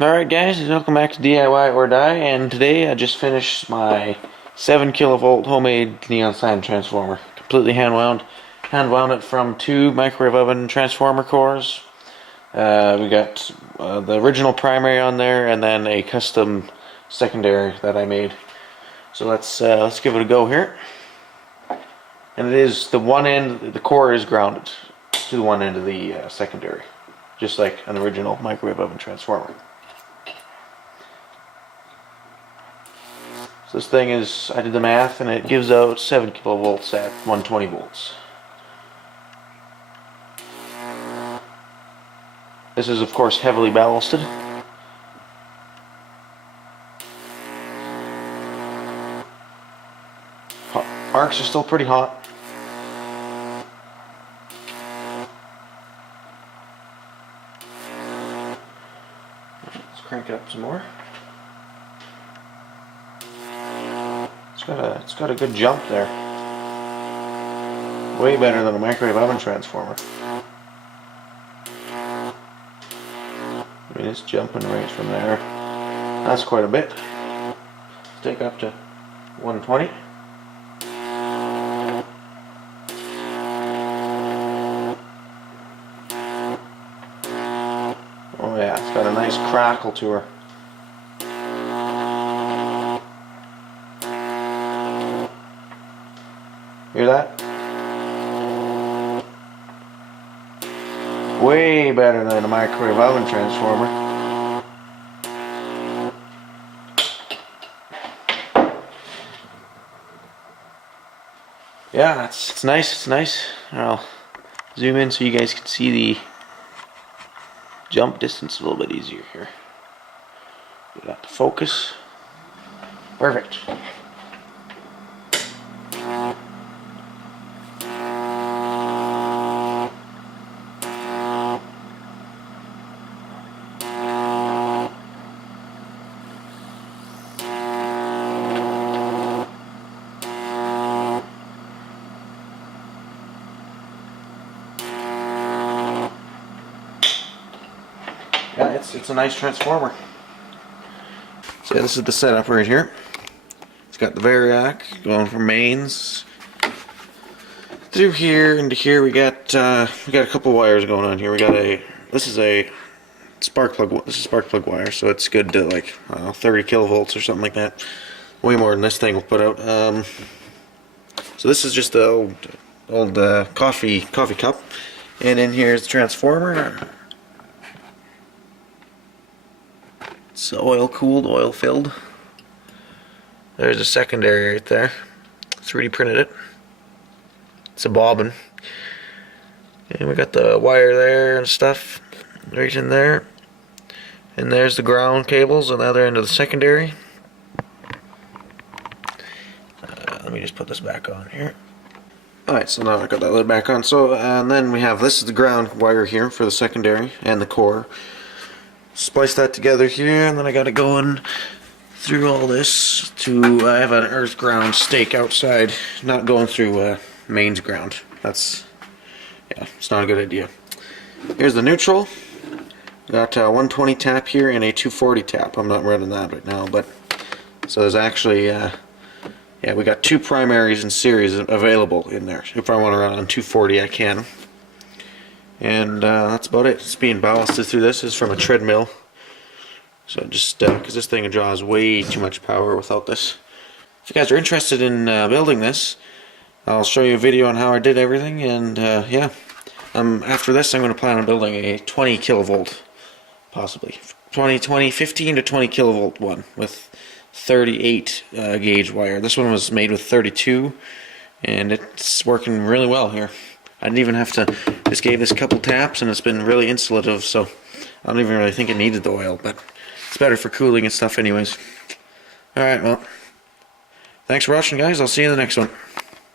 Alright guys, welcome back to DIY or Die, and today I just finished my 7 kilovolt homemade neon sign transformer. Completely hand wound it from 2 microwave oven transformer cores. We got the original primary on there and then a custom secondary that I made. So let's give it a go here. And it is the one end, the core is grounded to the one end of the secondary, just like an original microwave oven transformer. So this thing is, I did the math, and it gives out 7 kilovolts at 120 volts. This is of course heavily ballasted. Arcs are still pretty hot. Let's crank it up some more. It's got a good jump there. Way better than a microwave oven transformer. I mean, it's jumping right from there. That's quite a bit. Let's take it up to 120. Oh yeah, it's got a nice crackle to her. Hear that? Way better than a microwave oven transformer. Yeah, it's nice, it's nice. I'll zoom in so you guys can see the jump distance a little bit easier here. Get that to focus. Perfect. Yeah, it's a nice transformer. So yeah, this is the setup right here. It's got the variac going from mains through here into here. We got a couple wires going on here. This is a spark plug. This is spark plug wire, so it's good to like 30 kilovolts or something like that. Way more than this thing will put out. So this is just the old coffee cup, and in here is the transformer. It's oil cooled, oil filled. There's a secondary right there. 3D printed it. It's a bobbin. And we got the wire there and stuff right in there. And there's the ground cables on the other end of the secondary. Let me just put this back on here. Alright, so now I got that lid back on. So, and then we have, this is the ground wire here for the secondary and the core. Splice that together here, and then I got it going through all this to I have an earth ground stake outside, not going through mains ground. That's, yeah, it's not a good idea. Here's the neutral. Got a 120 tap here and a 240 tap. I'm not running that right now, but so there's actually yeah, we got 2 primaries in series available in there. If I want to run on 240, I can. And that's about it. It's being ballasted through this. This is from a treadmill. So just because this thing draws way too much power without this. If you guys are interested in building this, I'll show you a video on how I did everything. And yeah, after this I'm going to plan on building a 20 kilovolt, possibly 15 to 20 kilovolt one with 38 gauge wire. This one was made with 32, and it's working really well here. I didn't even have to, just gave this a couple taps and it's been really insulative, so I don't even really think it needed the oil, but it's better for cooling and stuff anyways. Alright, well, thanks for watching guys, I'll see you in the next one.